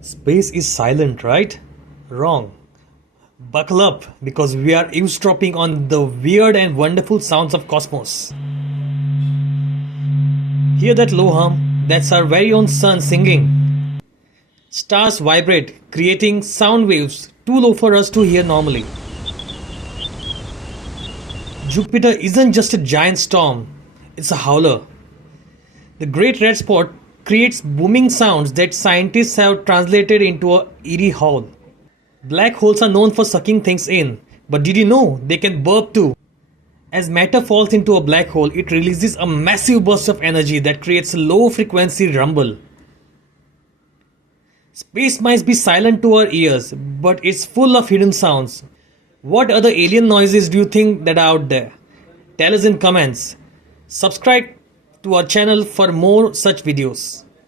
Space is silent, right? Wrong. Buckle up because we are eavesdropping on the weird and wonderful sounds of cosmos. Hear that low hum? That's our very own sun singing. Stars vibrate, creating sound waves too low for us to hear normally. Jupiter isn't just a giant storm, it's a howler. The Great Red Spot creates booming sounds that scientists have translated into a eerie howl. Black holes are known for sucking things in, but did you know they can burp too? As matter falls into a black hole, it releases a massive burst of energy that creates a low frequency rumble. Space might be silent to our ears, but it's full of hidden sounds. What other alien noises do you think that are out there? Tell us in comments. Subscribe to our channel for more such videos.